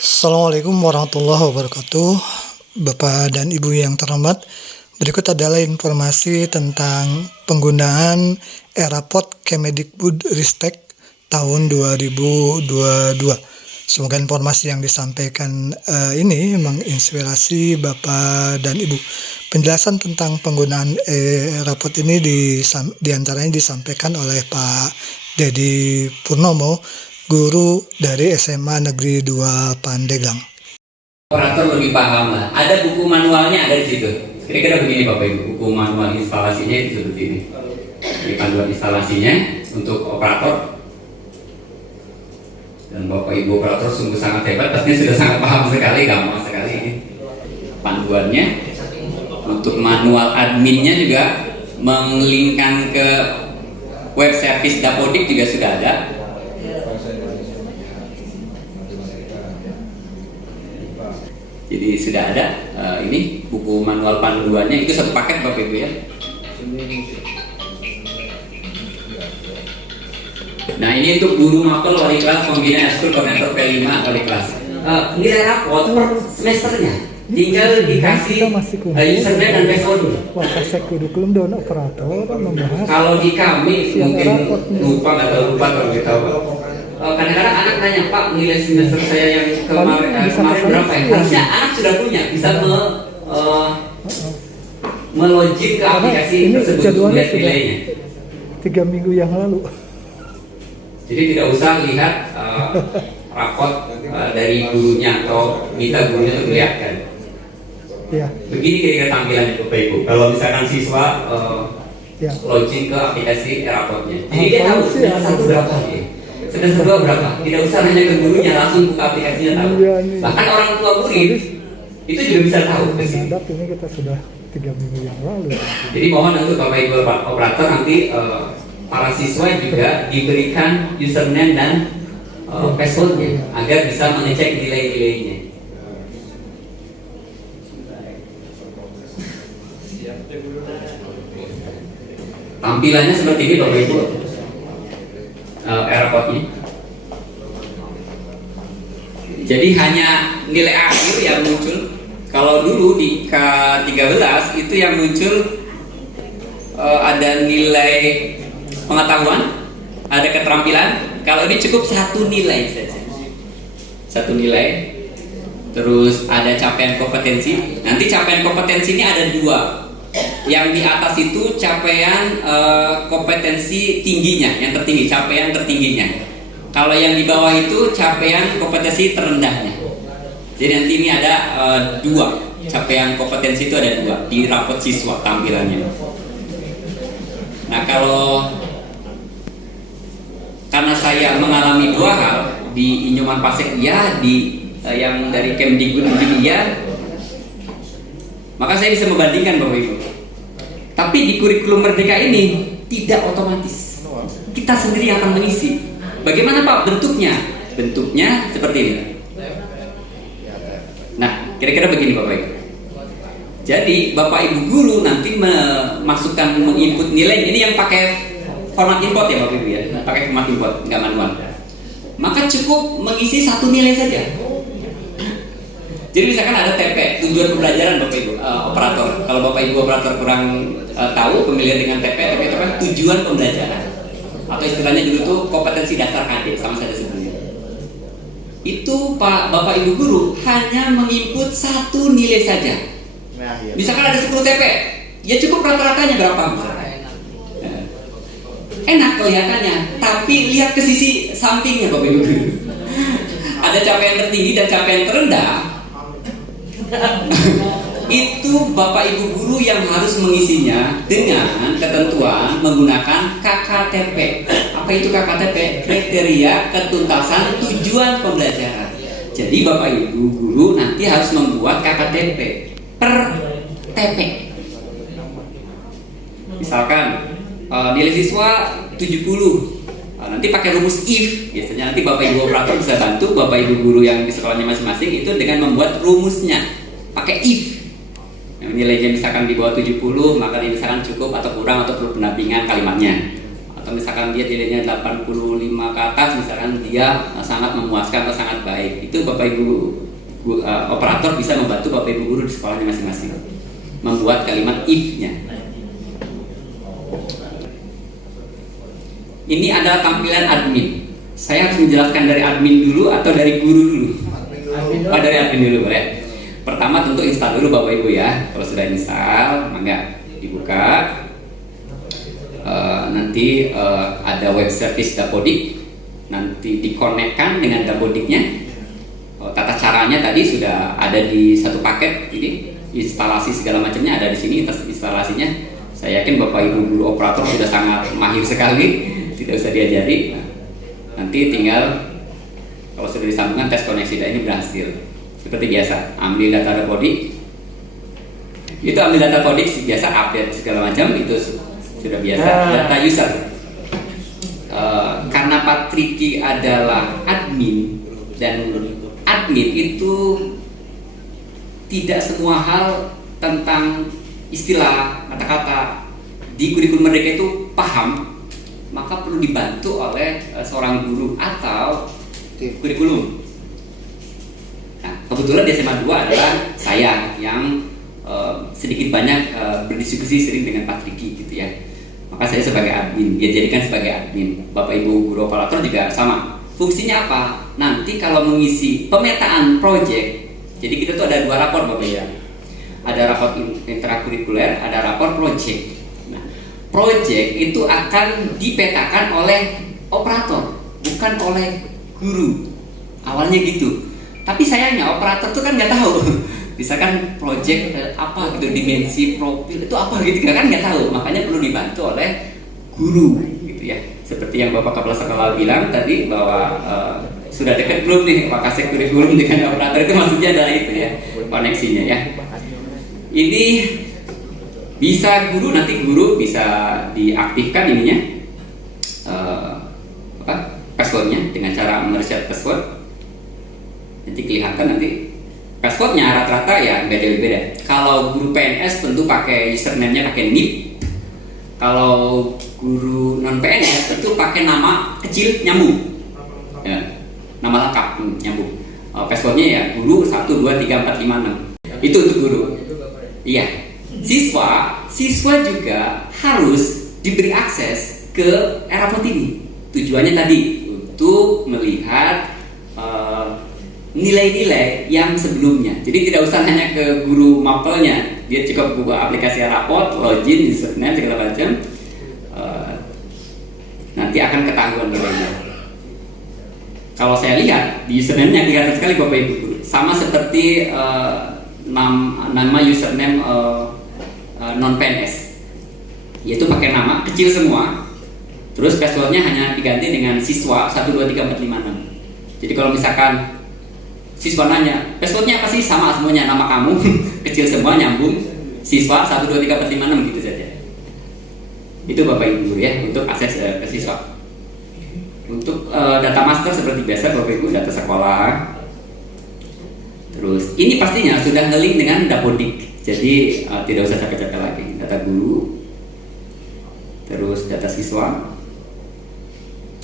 Assalamualaikum warahmatullahi wabarakatuh. Bapak dan Ibu yang terhormat, berikut adalah informasi tentang penggunaan Eraport Kemdikbudristek tahun 2022. Semoga informasi yang disampaikan ini menginspirasi Bapak dan Ibu. Penjelasan tentang penggunaan Eraport ini diantaranya disampaikan oleh Pak Dedi Purnomo, guru dari SMA Negeri 2 Pandeglang. Operator lebih paham lah. Ada buku manualnya ada di situ. Kira-kira begini Bapak Ibu, buku manual instalasinya itu seperti ini. Ini panduan instalasinya untuk operator. Dan Bapak Ibu operator sungguh sangat hebat, pastinya sudah sangat paham sekali, gampang sekali ini. Panduannya untuk manual adminnya juga menglinkkan ke web service Dapodik juga sudah ada. Jadi sudah ada ini buku manual panduannya, itu satu paket Bapak Ibu ya. Nah ini untuk guru mapel wali kelas pembina ekskul koordinator P5 wali kelas. Nilai raport per semesternya tinggal dikasih username dan password. Wakasek kurikulum dan operator membahas. Kalau di kami mungkin lupa kalau kita tahu. Kadang-kadang anak nanya, Pak, nilai semester saya yang kemarin berapa ya? Harusnya anak sudah punya, bisa melogin ke aplikasi tersebut lihat nilainya. 3 minggu yang lalu. Jadi tidak usah lihat raport dari gurunya atau minta gurunya untuk lihatkan. Ya. Begini kira-kira tampilannya Bapak Ibu. Kalau misalkan siswa login ke aplikasi raportnya, jadi dia tahu semester 1 berapa dia. Semester 2 berapa? Tidak usah nanya ke gurunya, langsung buka aplikasinya tahu. Bahkan orang tua murid itu juga bisa tahu. Ini kita sudah 3 minggu yang lalu. Jadi mohon untuk Bapak Ibu operator nanti para siswa juga diberikan username dan passwordnya agar bisa mengecek nilai-nilainya. Tampilannya seperti ini Bapak Ibu. Airportnya. Jadi hanya nilai akhir yang muncul. Kalau dulu di K13 itu yang muncul ada nilai pengetahuan, ada keterampilan. Kalau ini cukup satu nilai saja. Satu nilai. Terus ada capaian kompetensi. Nanti capaian kompetensi ini ada 2. Yang di atas itu capaian kompetensi tingginya, yang tertinggi, capaian tertingginya. Kalau yang di bawah itu capaian kompetensi terendahnya. Jadi nanti ini ada 2, capaian kompetensi itu ada 2 di rapot siswa tampilannya. Nah karena saya mengalami 2 hal di Inyoman Pasek iya, di yang dari Kemdikbud iya, maka saya bisa membandingkan Bapak Ibu. Tapi di kurikulum Merdeka ini tidak otomatis. Kita sendiri akan mengisi. Bagaimana Pak bentuknya? Bentuknya seperti ini. Nah, kira-kira begini Bapak Ibu. Jadi Bapak Ibu guru nanti menginput nilai. Ini yang pakai format import ya Bapak Ibu ya. Pakai format import, nggak manual. Maka cukup mengisi 1 nilai saja. Jadi misalkan ada TP, tujuan pembelajaran Bapak Ibu operator. Kalau Bapak Ibu operator kurang tahu pemilihan dengan TP itu kan tujuan pembelajaran. Atau istilahnya dulu tuh kompetensi dasar KD, sama saja sebenarnya. Itu Bapak Ibu guru hanya menginput 1 nilai saja. Misalkan ada 10 TP, ya cukup rata-ratanya berapa? Enak kelihatannya, tapi lihat ke sisi sampingnya Bapak Ibu guru. Ada capaian tertinggi dan capaian terendah. Itu Bapak Ibu guru yang harus mengisinya dengan ketentuan menggunakan KKTP. Apa itu KKTP? Kriteria ketuntasan tujuan pembelajaran. Jadi Bapak Ibu guru nanti harus membuat KKTP per TP. Misalkan nilai siswa 70. Nanti pakai rumus if. Biasanya nanti Bapak Ibu operator bisa bantu Bapak Ibu guru yang di sekolahnya masing-masing itu dengan membuat rumusnya. Pakai if. Nilainya misalkan di bawah 70, maka misalkan cukup atau kurang atau perlu pendampingan kalimatnya. Atau atau misalkan dia nilainya 85 ke atas, misalkan dia sangat memuaskan atau sangat baik, itu Bapak Ibu operator bisa membantu Bapak Ibu guru di sekolahnya masing-masing membuat kalimat if-nya. Ini adalah tampilan admin. Saya harus menjelaskan dari admin dulu atau dari guru dulu? Dari admin dulu boleh. Pertama tentu install dulu Bapak Ibu ya. Kalau sudah install, maka dibuka. Nanti ada web service Dapodik. Nanti dikonekkan dengan Dapodiknya. Tata caranya tadi sudah ada di satu paket. Ini instalasi segala macamnya ada di sini. Tas instalasinya. Saya yakin Bapak Ibu guru operator sudah sangat mahir sekali. Tidak usah diajari. Nanti tinggal kalau sudah disambungkan tes koneksi dan ini berhasil. Seperti biasa, ambil data Dapodik. Itu ambil data Dapodik biasa, update segala macam itu sudah biasa. Data user. Karena Pak Triki adalah admin dan admin itu tidak semua hal tentang istilah kata-kata di kurikulum Merdeka itu paham, maka perlu dibantu oleh seorang guru atau kurikulum. Nah, kebetulan di SMA 2 adalah saya yang sedikit banyak berdiskusi sering dengan Pak Triki gitu ya. Maka saya sebagai admin, dia jadikan sebagai admin. Bapak Ibu guru operator juga sama. Fungsinya apa? Nanti kalau mengisi pemetaan project, jadi kita tuh ada 2 rapor Bapak ya. Ada rapor intrakurikuler, ada rapor project. Project itu akan dipetakan oleh operator, bukan oleh guru. Awalnya gitu. Tapi sayangnya operator itu kan nggak tahu. Misalkan project apa gitu, dimensi profil itu apa gitu kan nggak tahu. Makanya perlu dibantu oleh guru gitu ya. Seperti yang Bapak Kepala Sekolah bilang tadi bahwa sudah dekat belum nih Pak Kasek kurikulum dengan operator, itu maksudnya adalah itu ya, koneksinya ya. Ini bisa nanti guru bisa diaktifkan ininya passwordnya dengan cara mereset password. Nanti kelihatan nanti passwordnya rata-rata ya beda-beda. Kalau guru PNS tentu pakai username-nya pakai NIP. Kalau guru non PNS tentu pakai nama kecil nyambung. Ya, nama lengkap nyambung. Passwordnya ya guru 1 2 3 4 5 6. Itu untuk guru. Iya. Siswa juga harus diberi akses ke Rapot ini. Tujuannya tadi untuk melihat nilai-nilai yang sebelumnya. Jadi tidak usah hanya ke guru mapelnya, dia cukup buka aplikasi Rapot, login, username segala macam. Nanti akan ketahuan nilainya. Kalau saya lihat di username-nya kelihatan sekali Bapak Ibu guru, sama seperti nama username non PNS, yaitu pakai nama kecil semua, terus passwordnya hanya diganti dengan siswa 1 2 3 4 5 6. Jadi kalau misalkan siswa nanya passwordnya apa sih, sama semuanya, nama kamu kecil semua nyambung, siswa 1 2 3 4 5 6 gitu saja. Itu Bapak Ibu guru ya untuk akses ke siswa. Untuk data master seperti biasa Bapak Ibu, data sekolah. Terus ini pastinya sudah nge-link dengan Dapodik. Jadi tidak usah capek-capek lagi. Data guru, terus data siswa,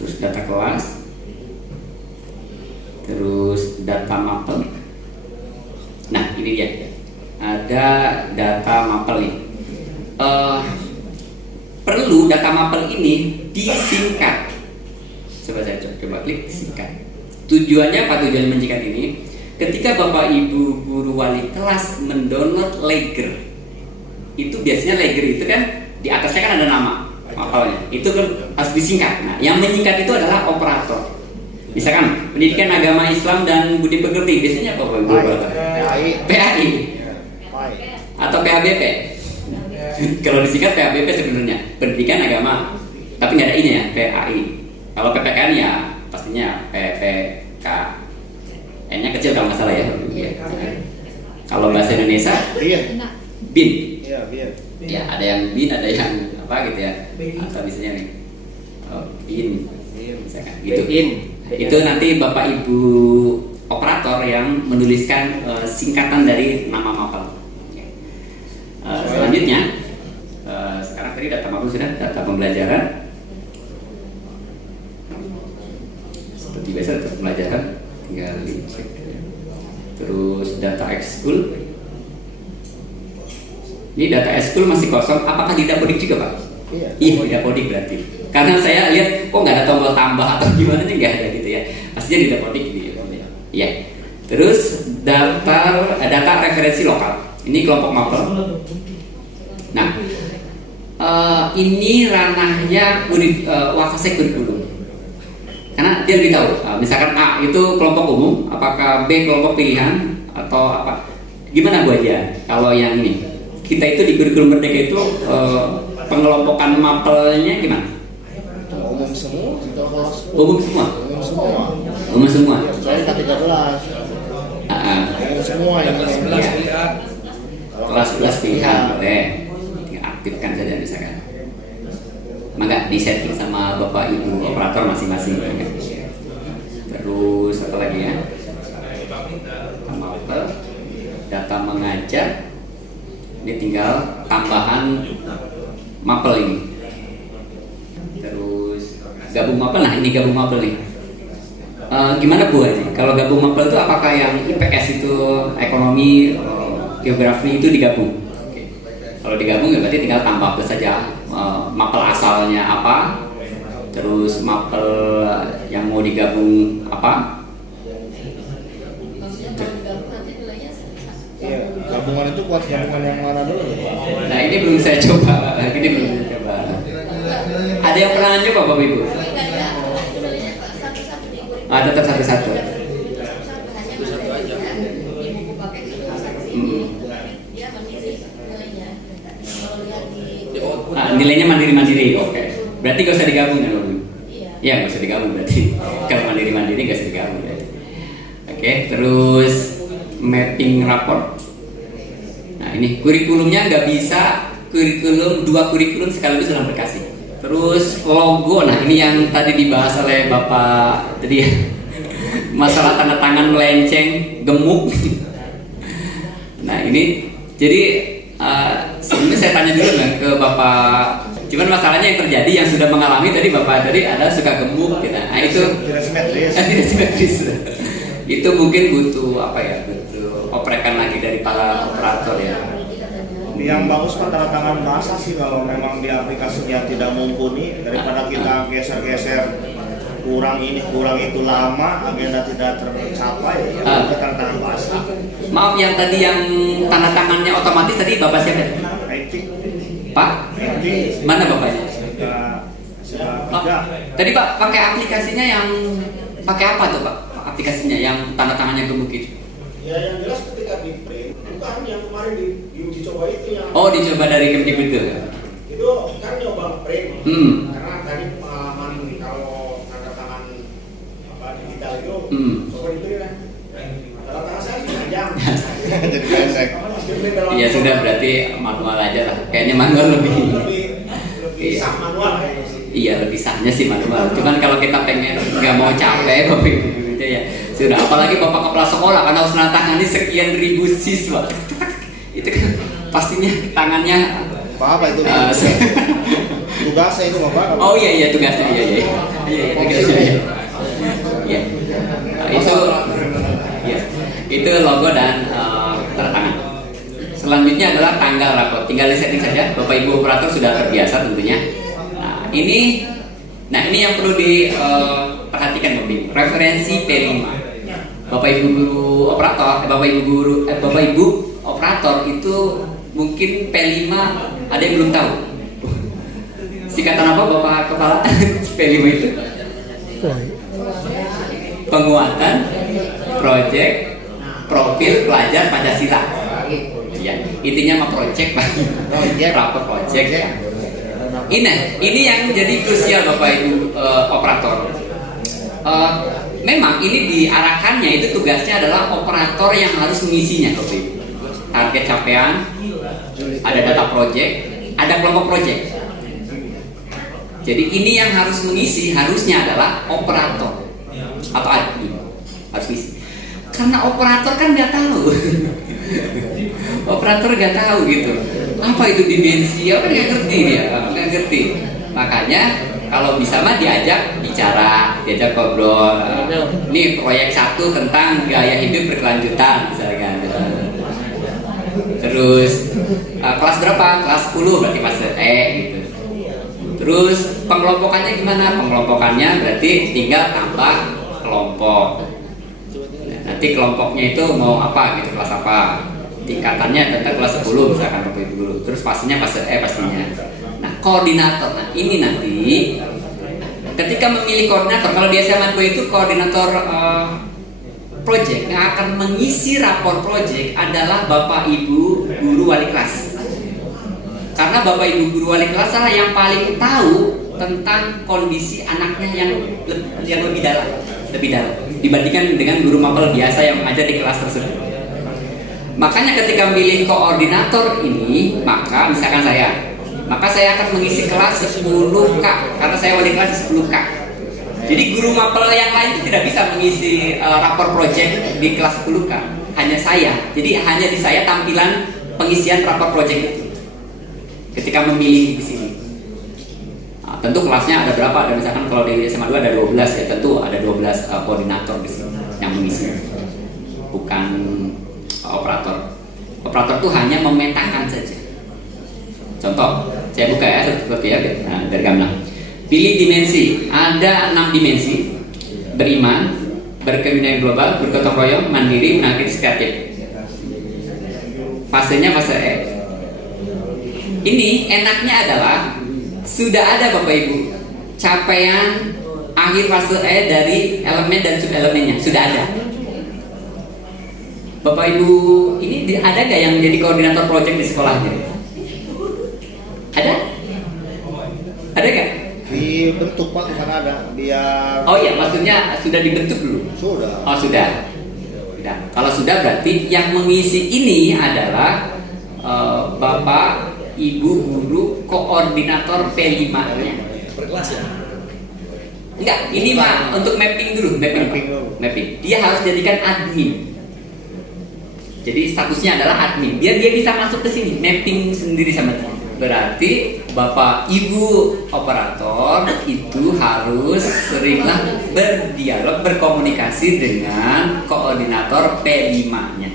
terus data kelas, terus data mapel. Nah ini dia, ada data mapel nih. Perlu data mapel ini disingkat. Coba saya coba klik singkat. Tujuannya apa? Tujuan menyingkat ini, ketika Bapak Ibu guru wali kelas mendownload Legger, itu biasanya Legger itu kan di atasnya kan ada nama mapelnya, itu kan harus disingkat. Nah, yang menyingkat itu adalah operator. Misalkan pendidikan agama Islam dan budi pekerti, biasanya Bapak Ibu PAI atau PABP. Kalau disingkat PABP sebenarnya pendidikan agama, tapi nggak ada ini ya, PAI. Kalau PPKN ya pastinya PPK. N-nya kecil kalau nggak salah ya. Kalau bahasa Indonesia BIN. Ya ada yang BIN, ada yang apa gitu ya. Atau misalnya nih BIN, misalkan gitu. Itu nanti Bapak Ibu operator yang menuliskan singkatan dari nama mapel. Selanjutnya sekarang tadi data mapel sudah, data pembelajaran. Terus data ekskul. Ini data ekskul masih kosong. Apakah di dapodik juga, Pak? Iya. Iya, di dapodik berarti. Karena saya lihat kok nggak ada tombol tambah atau gimana nih, nggak ada gitu ya. Pastinya di dapodik gitu ya. Iya. Terus data referensi lokal. Ini kelompok mapel. Nah, ini ranahnya Wakasek kurikulum. Karena dia lebih tahu. Misalkan A itu kelompok umum, apakah B kelompok pilihan atau apa? Gimana Bu aja? Kalau yang ini, kita itu di kurikulum Merdeka itu pengelompokan mapelnya gimana? Umum semua, kita kelas Umum semua. umum semua. Umum semua. Saya K13. Umum semua yang Iya. Kelas 11 pilihan boleh diaktifkan saja misalkan. Maka di setting sama bapak ibu operator masing-masing. Terus apa lagi ya? Mapel, data mengajar. Ini tinggal tambahan mapel ini. Terus gabung mapel. Nah ini gabung mapel nih. Gimana Bu Haji? Kalau gabung mapel itu apakah yang IPS itu ekonomi, geografi itu digabung? Oke. Kalau digabung ya berarti tinggal tambah plus saja mapel asalnya apa, terus mapel yang mau digabung apa. Iya, gabungan itu kuat gabungan yang mana dulu ya, Pak? Nah ini belum saya coba, ini belum saya coba. Ada yang pernah nyoba Bapak Ibu? Tetap satu-satu. Nilainya mandiri-mandiri, oke. Berarti gak usah digabung ya Bapak Ibu? Iya, gak usah digabung berarti. Kalau mandiri-mandiri gak usah digabung berarti. Oke, terus mapping raport. Nah ini kurikulumnya nggak bisa dua kurikulum sekaligus dalam aplikasi. Terus logo, nah ini yang tadi dibahas oleh Bapak tadi ya, masalah tanda tangan melenceng, gemuk. Nah ini jadi sebelumnya saya tanya dulu kan ke Bapak. Cuman masalahnya yang terjadi yang sudah mengalami tadi Bapak tadi ada suka gemuk gitu. Nah itu Tidak simetris. tidak simetris. Itu mungkin butuh apa ya? Butuh oprekan lagi dari para operator ya. Yang bagus kan tanda tangan bahasa sih kalau memang di aplikasinya tidak mumpuni, daripada kita geser-geser kurang ini kurang itu lama agenda tidak tercapai ya tanda tangan bahasa. Maaf yang tadi yang tanda tangannya otomatis tadi Bapak siapa? IT. Pak? IT. Mana Bapaknya? Sudah Tadi Pak pakai aplikasinya yang pakai apa tuh Pak? Aplikasinya yang tanda tangannya gemuk itu? Ya yang jelas ketika di print bukan yang kemarin di uji coba itu yang Dicoba dari Kemdikbud itu. itu kan nyoba print karena tadi pengalaman kalau tanda tangan digital itu coba di print kan tanda tangan saya sih panjang jadi pesek. Iya sudah berarti manual aja lah. Kayaknya manual lebih sah manual kayaknya sih. Iya lebih sahnya sih manual. Cuman kalau kita pengen nggak mau capek Bapak Ibu ya sudah. Apalagi Bapak kepala sekolah karena harus menantangani sekian ribu siswa. Itu kan pastinya tangannya. Apa itu? Tugasnya itu Bapak. Oh iya tugasnya iya tugasnya iya. Iya. Itu logo dan tanda tangan. Selanjutnya adalah tanggal rapor. Tinggal di setting saja. Bapak Ibu operator sudah terbiasa tentunya. Nah ini yang perlu diperhatikan Bapak Ibu. Referensi P5. Bapak Ibu guru operator, Bapak Ibu operator itu mungkin P5 ada yang belum tahu. Singkatan apa Bapak Kepala? P5 itu? Penguatan proyek profil pelajar Pancasila. Ya, intinya mah proyek Pak. Rapor proyek ya. Ini yang jadi krusial Bapak Ibu operator. Memang ini diarahkannya itu tugasnya adalah operator yang harus mengisinya Bapak Ibu. Target capaian, ada data project, ada kelompok project. Jadi ini yang harus mengisi harusnya adalah operator atau admin harus mengisi. Karena operator kan nggak tahu, operator nggak tahu gitu. Apa itu dimensi? Apa nggak ngerti dia, nggak ngerti. Makanya kalau bisa mah diajak bicara, diajak ngobrol. Ini proyek 1 tentang gaya hidup berkelanjutan misalkan. Terus kelas berapa? Kelas 10 berarti fase E gitu. Terus pengelompokannya gimana? Pengelompokannya berarti tinggal tambah kelompok. Nah, nanti kelompoknya itu mau apa gitu, kelas apa? Tingkatannya tentang kelas 10 misalkan Bapak Ibu guru. Terus pastinya fase E pastinya. Nah, koordinator. Nah, ini nanti ketika memilih koordinator, kalau di SMA 2 itu koordinator project yang akan mengisi rapor project adalah Bapak Ibu guru wali kelas. Karena Bapak Ibu guru wali kelas lah yang paling tahu tentang kondisi anaknya yang lebih dalam dibandingkan dengan guru mapel biasa yang mengajar di kelas tersebut. Makanya ketika memilih koordinator ini, maka misalkan saya akan mengisi kelas 10K karena saya wali kelas 10K. Jadi guru mapel yang lain itu tidak bisa mengisi rapor project di kelas 10K, hanya saya. Jadi hanya di saya tampilan pengisian rapor project itu. Ketika memilih di sini, nah, tentu kelasnya ada berapa? Ada misalkan kalau di SMA 2 ada 12 ya, tentu ada 12 koordinator di sini yang mengisi, bukan operator. Operator itu hanya memetakan saja. Contoh, saya buka ya seperti ya, dari gamblang. Pilih dimensi, ada 6 dimensi: beriman, berkeinginan global, bergotong royong, mandiri, anarkis, kreatif. Fasenya fase E. Ini enaknya adalah sudah ada Bapak Ibu capaian akhir fase E dari elemen dan subelemennya, sudah ada. Bapak Ibu ini ada nggak yang jadi koordinator project di sekolahnya? Ada? Ada nggak? Dibentuk Pak, bukan ada. Biar. Oh iya, maksudnya sudah dibentuk dulu? Sudah. Oh sudah. Sudah. Kalau sudah berarti yang mengisi ini adalah Bapak Ibu guru koordinator P5-nya. Per kelas ya? Enggak, ini mah untuk mapping dulu, mapping. Dia harus jadikan admin. Jadi statusnya adalah admin. Biar dia bisa masuk ke sini, mapping sendiri sama dia. Berarti Bapak Ibu operator itu harus seringlah berdialog, berkomunikasi dengan koordinator P5-nya.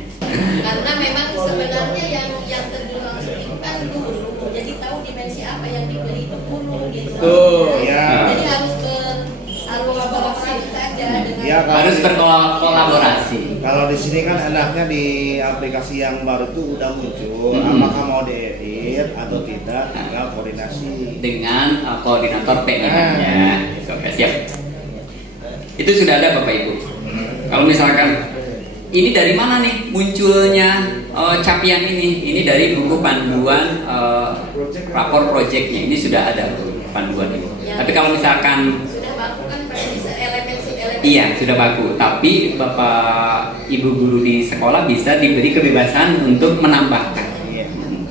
Karena memang sebenarnya yang terjun langsung itu kan guru, jadi tahu dimensi apa yang diberi itu guru gitu. Ya. Jadi harus berkolaborasi saja dengan. Ya, Harus berkolaborasi. Kalau di sini kan enaknya di aplikasi yang baru itu udah muncul, apakah mau diedit atau tidak, tinggal koordinasi Dengan koordinator P5-nya. Oke, siap. Itu sudah ada Bapak Ibu. Kalau misalkan ini dari mana nih munculnya capaian ini? Ini dari buku panduan rapor projectnya. Ini sudah ada panduan ini. Ya. Tapi kalau misalkan Sudah baku kan bisa elemen. iya sudah baku, tapi Bapak Ibu guru di sekolah bisa diberi kebebasan untuk menambahkan,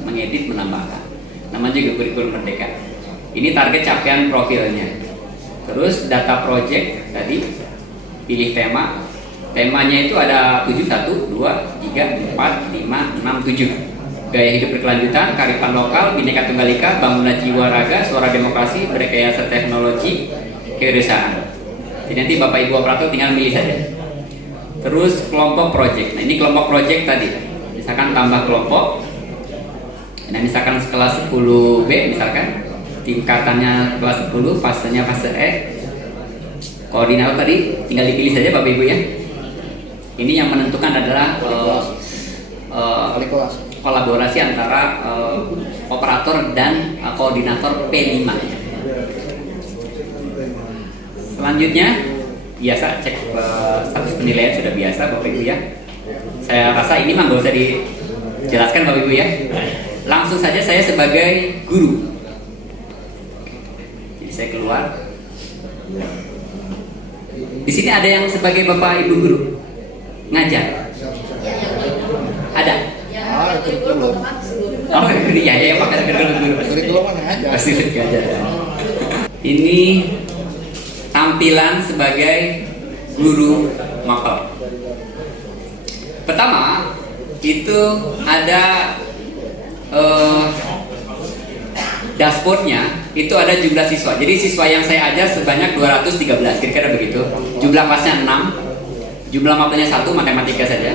mengedit, menambahkan. Namanya juga kurikulum merdeka. Ini target capaian profilnya. Terus data project tadi, pilih tema. Temanya itu ada 7, 1, 2, 3, 4, 5, 6, 7. Gaya hidup berkelanjutan, kearifan lokal, bineka tunggal ika, bangunan jiwa raga, suara demokrasi, berrekayasa teknologi, kewirausahaan. Jadi nanti Bapak Ibu operator tinggal milih saja. Terus kelompok project. Nah ini kelompok project tadi. Misalkan tambah kelompok. Nah misalkan kelas 10B misalkan tingkatannya kelas 10, fasenya fase E. Koordinator tadi tinggal dipilih saja Bapak Ibu ya. Ini yang menentukan adalah kolaborasi antara operator dan koordinator P5 -nya. Selanjutnya biasa cek status penilaian sudah biasa Bapak Ibu ya. Saya rasa ini mah nggak usah dijelaskan Bapak Ibu ya. Langsung saja saya sebagai guru. Jadi saya keluar. Di sini ada yang sebagai Bapak Ibu guru ngajar. Ada. Kurikulum. Oh iya ya pakai kurikulum Kurikulum mana aja. pasti ngajar. Ini tampilan sebagai guru mapel. Pertama itu ada dashboardnya itu ada jumlah siswa. Jadi siswa yang saya ajar sebanyak 213, kira-kira begitu. Jumlah kelasnya 6, jumlah mapelnya 1, matematika saja.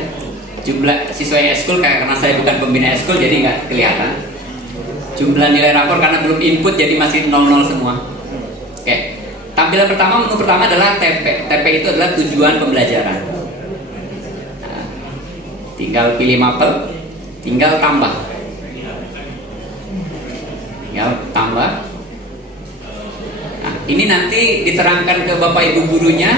Jumlah siswa yang eskul, karena saya bukan pembina eskul jadi nggak kelihatan. Jumlah nilai rapor karena belum input jadi masih 00 semua. Oke. Tampilan pertama, menu pertama adalah TP. TP itu adalah tujuan pembelajaran. Nah, tinggal pilih mapel, tinggal tambah. Tambah. Nah, ini nanti diterangkan ke Bapak Ibu gurunya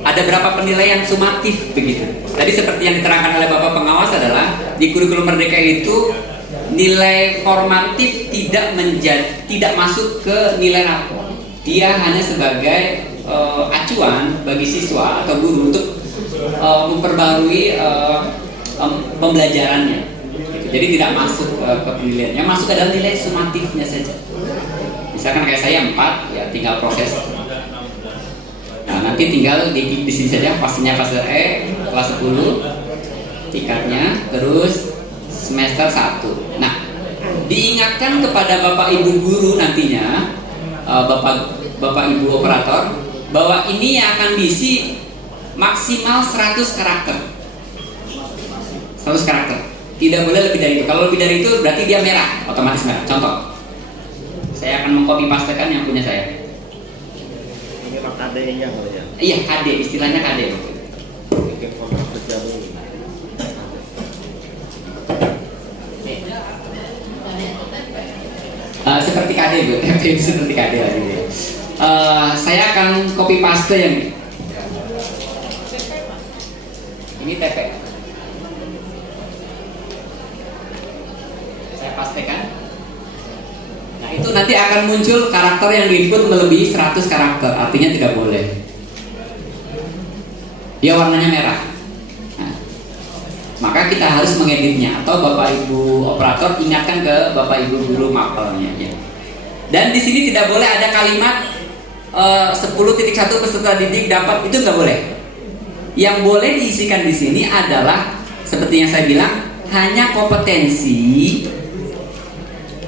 ada berapa penilaian sumatif begitu. Tadi seperti yang diterangkan oleh Bapak pengawas adalah di kurikulum Merdeka itu nilai formatif tidak masuk ke nilai rapor. Dia hanya sebagai acuan bagi siswa atau guru untuk memperbarui pembelajarannya. Jadi tidak masuk ke penilaian. Yang masuk adalah nilai sumatifnya saja. Misalkan kayak saya 4, ya tinggal proses. Nah, nanti tinggal di sini saja fasenya fase E, kelas 10, tingkatnya, terus semester 1. Nah, diingatkan kepada Bapak Ibu guru nantinya, Bapak Ibu operator, bahwa ini yang akan diisi maksimal 100 karakter. 100 karakter. Tidak boleh lebih dari itu. Kalau lebih dari itu berarti dia merah, otomatis merah. Contoh, saya akan mengcopy pastekan yang punya saya. Ini mah KD-nya kali ya. Iya, KD, istilahnya KD. Bikin format kerja dulu. Seperti KD Bu, itu seperti KD lagi. Saya akan copy paste yang ini TP. Saya pastekan. Nah, itu nanti akan muncul karakter yang diinput melebihi 100 karakter, artinya tidak boleh. Dia warnanya merah. Nah, maka kita harus mengeditnya, atau Bapak Ibu operator ingatkan ke Bapak Ibu guru mapelnya ya. Dan di sini tidak boleh ada kalimat 10.1 peserta didik dapat, itu nggak boleh. Yang boleh diisikan di sini adalah seperti yang saya bilang, hanya kompetensi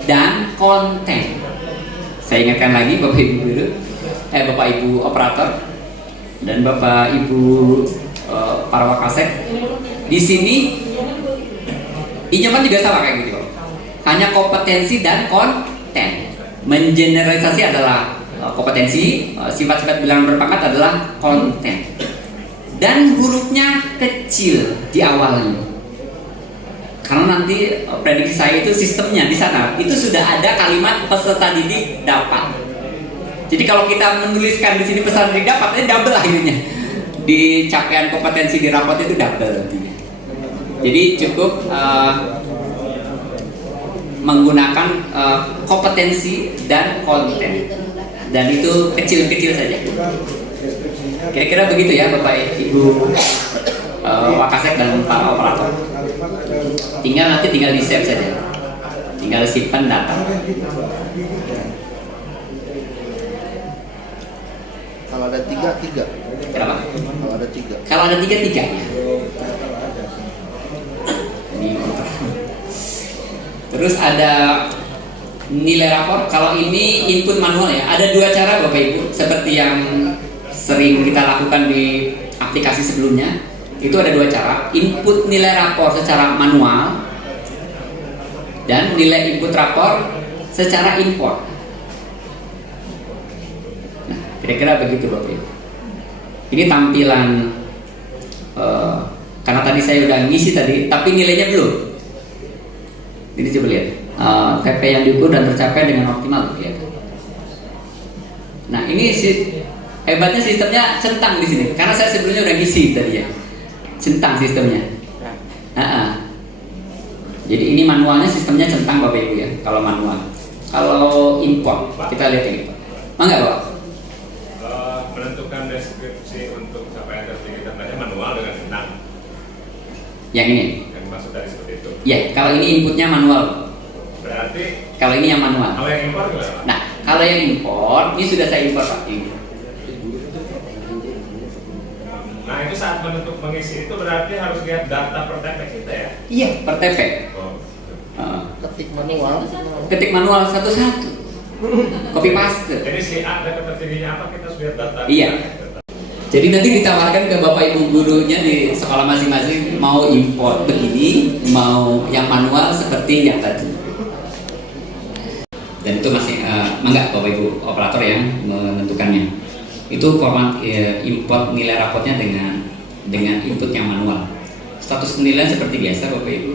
dan konten. Saya ingatkan lagi Bapak Ibu guru, Bapak Ibu operator dan Bapak Ibu para wakasek. Di sini Inyoman juga sama kayak gitu. Hanya kompetensi dan konten. Mengeneralisasi adalah kompetensi, sifat-sifat bilangan berpangkat adalah konten. Dan hurufnya kecil di awalnya. Karena nanti prediksi saya itu sistemnya di sana itu sudah ada kalimat peserta didik dapat. Jadi kalau kita menuliskan di sini peserta didik dapat, ini double akhirnya. Di capaian kompetensi di rapot itu double artinya. Jadi cukup menggunakan kompetensi dan konten, dan itu kecil-kecil saja. Kira-kira begitu ya Bapak Ibu wakasek dan para operator. Nanti tinggal di save saja, tinggal simpan data. Kalau ada 3. Berapa? Kalau ada 3. Kalau ada 3 ya. Terus ada nilai rapor. Kalau ini input manual ya. Ada 2 cara Bapak Ibu, seperti yang sering kita lakukan di aplikasi sebelumnya. Itu ada 2 cara, input nilai rapor secara manual dan nilai input rapor secara import. Nah, kira-kira begitu Bapak Ibu. Ini tampilan karena tadi saya udah ngisi tadi, tapi nilainya belum. Jadi coba lihat TP yang diukur dan tercapai dengan optimal ya. Nah, ini hebatnya sistemnya centang di sini, karena saya sebelumnya udah ngisi tadi ya. Centang sistemnya. Jadi ini manualnya, sistemnya centang Bapak Ibu ya. Kalau manual. Kalau import kita lihat ini. Mangga Pak. Menentukan deskripsi untuk capaian tertinggi tentunya manual dengan centang. Yang ini. Yang maksud dari seperti itu. Ya, kalau ini inputnya manual. Berarti kalau ini yang manual. Kalau yang import gimana? Nah, kalau yang import ini sudah saya import Pak. Nah, itu saat mengisi itu berarti harus lihat data per TP kita ya? Iya, per TP. Oh. ketik manual. Ketik manual satu-satu. Copy paste. Jadi si A data tertingginya apa kita harus lihat data. Iya. Jadi nanti ditawarkan ke bapak ibu gurunya di sekolah masing-masing mau import begini, mau yang manual seperti yang tadi. Dan itu masih enggak bapak ibu operator yang menentukannya. Itu format import nilai raportnya dengan input yang manual. Status penilaian seperti biasa bapak ibu.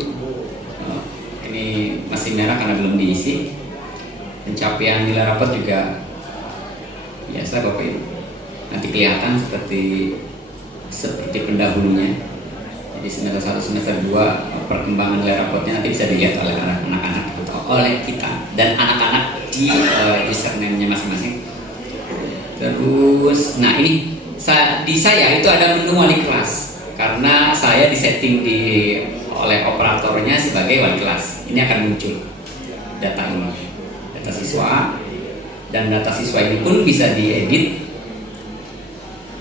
Ini masih merah karena belum diisi. Pencapaian nilai raport juga biasa bapak ibu. Nanti kelihatan seperti pendahulunya. Jadi semester 1, semester 2 perkembangan nilai raportnya nanti bisa dilihat oleh anak-anak atau oleh kita dan anak-anak di username-nya masing-masing. Terus, nah ini di saya itu ada menu wali kelas karena saya disetting oleh operatornya sebagai wali kelas. Ini akan muncul data ini, data siswa, dan data siswa ini pun bisa diedit.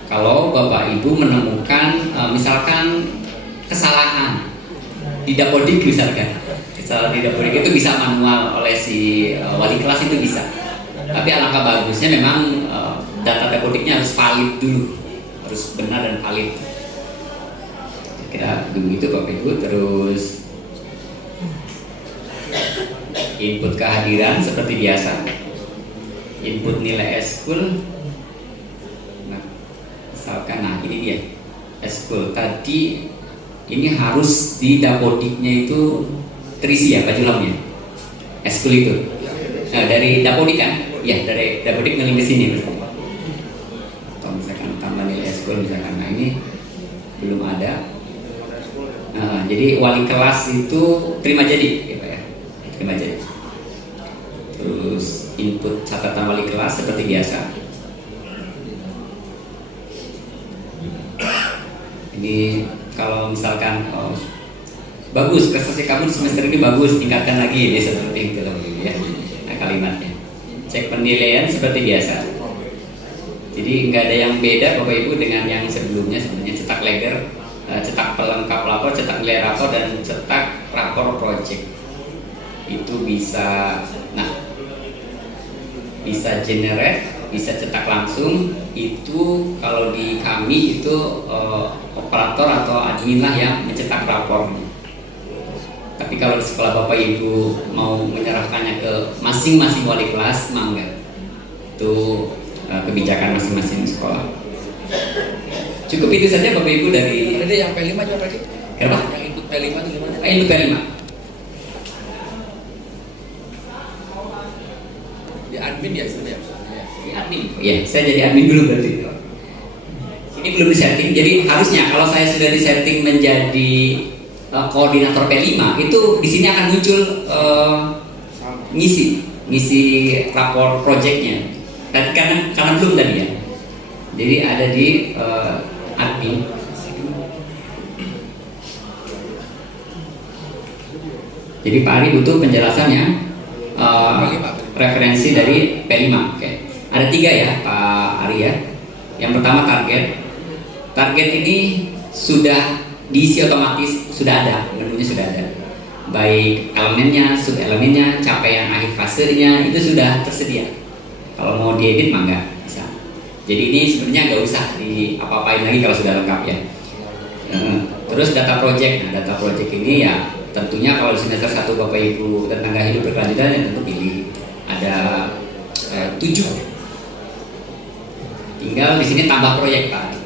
Kalau bapak ibu menemukan misalkan kesalahan di dapodik misalkan, kesalahan di dapodik itu bisa manual oleh si wali kelas itu bisa. Tapi alangkah bagusnya memang data dapodiknya harus valid dulu, harus benar dan valid. Kira begitu bapak ibu. Terus input kehadiran seperti biasa, input nilai eskul. Misalkan, nah ini dia eskul tadi, ini harus di dapodiknya itu terisi ya bajulamnya eskul itu. Nah dari dapodik kan, ya dari dapodik ngeling ke sini. Atau misalkan tambah nilai eskul misalkan, nah ini belum ada. Jadi wali kelas itu terima jadi, gitu ya, terima jadi. Terus input catatan wali kelas seperti biasa. Ini kalau misalkan bagus prestasi kamu di semester ini bagus, tingkatkan lagi, ini seperti itu ya. Nah kalimatnya cek penilaian seperti biasa. Jadi nggak ada yang beda bapak ibu dengan yang sebelumnya. Sebenarnya cetak leger, cetak pelengkap lapor, cetak nilai rapor, dan cetak rapor project itu bisa, nah bisa generate, bisa cetak langsung. Itu kalau di kami itu operator atau admin lah yang mencetak rapornya. Tapi kalau di sekolah bapak ibu mau menyerahkannya ke masing-masing wali kelas, mangga. Itu kebijakan masing-masing sekolah. Cukup itu saja bapak ibu dari. Ada yang P5 coba lagi. Kenapa? Yang input P5 itu gimana? Input P5. Di admin ya sudah. Di admin. Ya, saya jadi admin dulu berarti. Ini belum disetting. Jadi harusnya kalau saya sudah disetting menjadi koordinator P5, itu di sini akan muncul ngisi rapor projectnya. Karena belum tadi ya. Jadi ada di admin. Jadi Pak Ari butuh penjelasannya, referensi dari P5. Oke. Ada 3 ya Pak Ari ya. Yang pertama target. Target ini sudah diisi otomatis, sudah ada, menunya sudah ada. Baik elemennya, sub elemennya, capaian akhir fasenya itu sudah tersedia. Kalau mau diedit mangga bisa. Jadi ini sebenarnya nggak usah apa-apain lagi kalau sudah lengkap ya. Terus data project. Nah, data project ini ya tentunya kalau di semester 1 Bapak Ibu tenaga hidup berkelanjutan ya tentu pilih. Ada 7. Tinggal di sini tambah proyek Pak.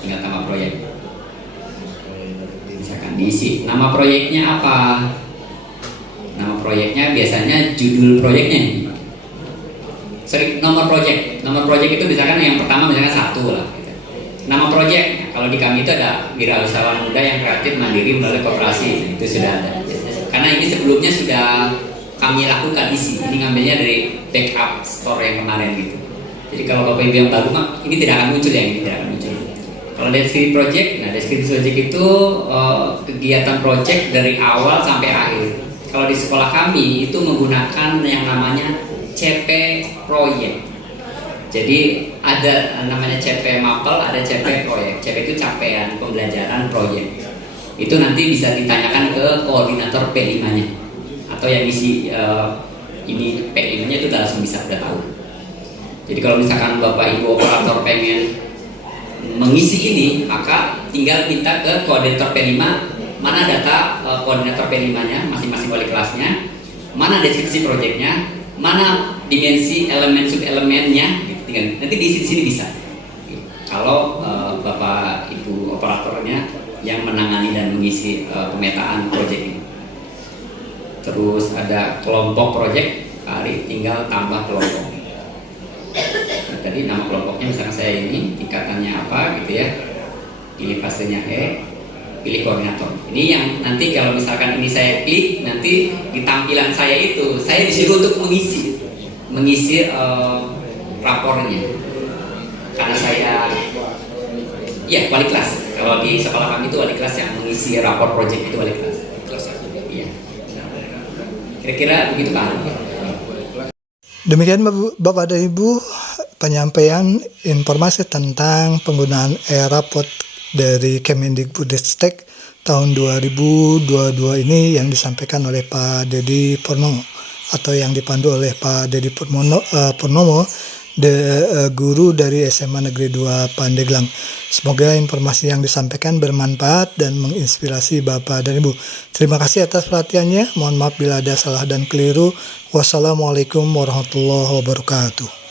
Tinggal tambah proyek. Misalkan diisi nama proyeknya apa? Nama proyeknya biasanya judul proyeknya. Nomor proyek itu misalkan yang pertama misalkan 1 lah gitu. Nama proyek kalau di kami itu ada wirausahawan muda yang kreatif mandiri melalui koperasi, itu sudah ada. Karena ini sebelumnya sudah kami lakukan isi. Ini ngambilnya dari backup store yang kemarin gitu. Jadi kalau Bapak Ibu yang baru ini tidak akan muncul ya, ini tidak akan muncul. Kalau deskripsi project, nah deskripsi project itu kegiatan project dari awal sampai akhir. Kalau di sekolah kami itu menggunakan yang namanya CP proyek. Jadi ada namanya CP mapel, ada CP proyek. CP itu capaian pembelajaran proyek. Itu nanti bisa ditanyakan ke koordinator P5-nya atau yang isi ini P5-nya itu udah langsung bisa udah tahu. Jadi kalau misalkan Bapak Ibu operator pengen mengisi ini, maka tinggal minta ke koordinator P5 mana data koordinator P5-nya, masing-masing wali kelasnya, mana deskripsi proyeknya, mana dimensi elemen sub-elemennya, gitu. Tinggal nanti di sini bisa. Kalau Bapak Ibu operatornya yang menangani dan mengisi pemetaan proyek ini. Terus ada kelompok proyek, tinggal tambah kelompok. Nah, tadi nama kelompoknya misalnya saya ini, tingkatannya apa gitu ya, pilih fasenya E, pilih koordinator. Ini yang nanti kalau misalkan ini saya klik, nanti di tampilan saya itu saya disuruh untuk mengisi rapornya. Karena saya ya wali kelas. Kalau di sekolah kami itu wali kelas yang mengisi rapor proyek itu wali kelas. Iya. Kira-kira begitu kan? Demikian Bapak dan Ibu penyampaian informasi tentang penggunaan e-raport dari Kemendikbudristek tahun 2022 ini yang disampaikan oleh Pak Dedi Purnomo atau yang dipandu oleh Pak Dedi Purnomo, guru dari SMA Negeri 2 Pandeglang. Semoga informasi yang disampaikan bermanfaat dan menginspirasi Bapak dan Ibu. Terima kasih atas perhatiannya. Mohon maaf bila ada salah dan keliru. Wassalamualaikum warahmatullahi wabarakatuh.